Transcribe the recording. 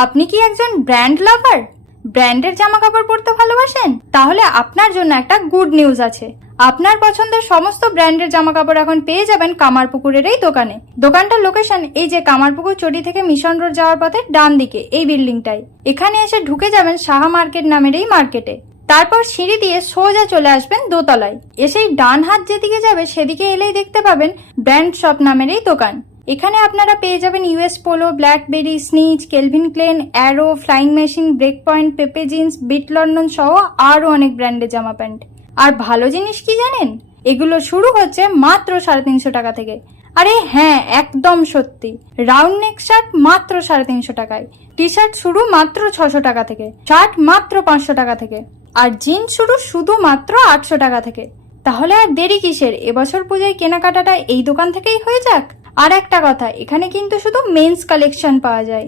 আপনি কি একজন ব্র্যান্ড লাভার? ব্র্যান্ডের জামা কাপড় পরতে ভালোবাসেন? তাহলে আপনার জন্য একটা গুড নিউজ আছে। আপনার পছন্দের সমস্ত ব্র্যান্ডের জামা কাপড় এখন পেয়ে যাবেন কামারপুকুরের এই দোকানে। দোকানটার লোকেশন এই যে কামারপুকুর চটি থেকে মিশন রোড যাওয়ার পথে ডান দিকে এই বিল্ডিংটাই। এখানে এসে ঢুকে যাবেন সাহা মার্কেট নামের এই মার্কেটে। তারপর সিঁড়ি দিয়ে সোজা চলে আসবেন দোতলায়। এসেই ডান হাত যেদিকে যাবে সেদিকে এলেই দেখতে পাবেন ব্র্যান্ড শপ নামের এই দোকান। এখানে আপনারা পেয়ে যাবেন US Polo, BlackBerry, Snitch, Calvin Klein, Arrow, Flying Machine, Break Point, Pepe Jeans, Beat London সহ আরো অনেক ব্র্যান্ডের জামা প্যান্ট। আর ভালো জিনিস কি জানেন, এগুলো শুরু হচ্ছে মাত্র 350 টাকা থেকে। আরে হ্যাঁ, একদম সত্যি। রাউন্ড নেক শার্ট মাত্র 350 টাকায়, টি শার্ট শুরু মাত্র 600 টাকা থেকে, শার্ট মাত্র 500 টাকা থেকে, আর জিন্স শুরু শুধুমাত্র 800 টাকা থেকে। তাহলে আর দেরি কিসের, এবছর পূজায় কেনাকাটাটা এই দোকান থেকেই হয়ে যাক। আর একটা কথা, এখানে কিন্তু শুধু মেন্স কালেকশন পাওয়া যায়।